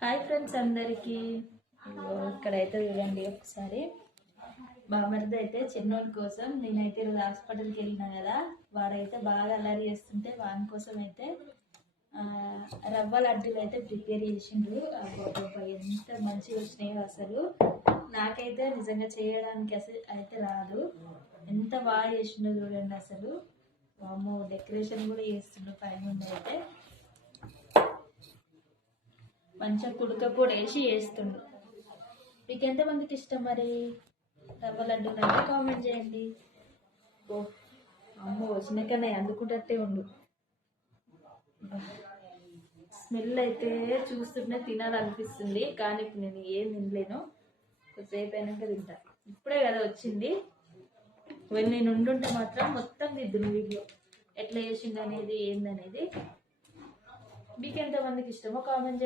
Hi friends అందరికీ. ఇక్కడైతే చూడండి ఒకసారి మా మరిది అయితే చిన్నోడి కోసం నేనైతే ఈరోజు హాస్పిటల్కి వెళ్ళినా కదా, వాడైతే బాగా అల్లరి చేస్తుంటే వాని కోసం అయితే రవ్వ లడ్డూలు అయితే ప్రిపేర్ చేసిండ్రు. ఎంత మంచిగా వచ్చినాయో అసలు. నాకైతే నిజంగా చేయడానికి అసలు అయితే రాదు. ఎంత బాగా చేసిండో చూడండి అసలు. వామ్మో, డెకరేషన్ కూడా చేస్తుండ్రు పైన అయితే. మంచిగా కుడక కూడా వేసి చేస్తుండ్రు. మీకు ఎంతమందికి ఇష్టం మరి రవ్వ లడ్డు అంటే కామెంట్ చేయండి. ఓ అమ్మో, చిన్నకన్నా అందుకుంటే ఉండు. స్మెల్ అయితే చూస్తుంటే తినాలనిపిస్తుంది, కానీ ఇప్పుడు నేను ఏం తినలేను. కొద్దిసేపు అయినాక తింటా. ఇప్పుడే కదా వచ్చింది. నేను ఉండుంటే మాత్రం మొత్తం దిద్దును వీడియో ఎట్లా చేసింది అనేది ఏందనేది. మీకు ఎంతమందికి ఇష్టమో కామెంట్ చేయండి.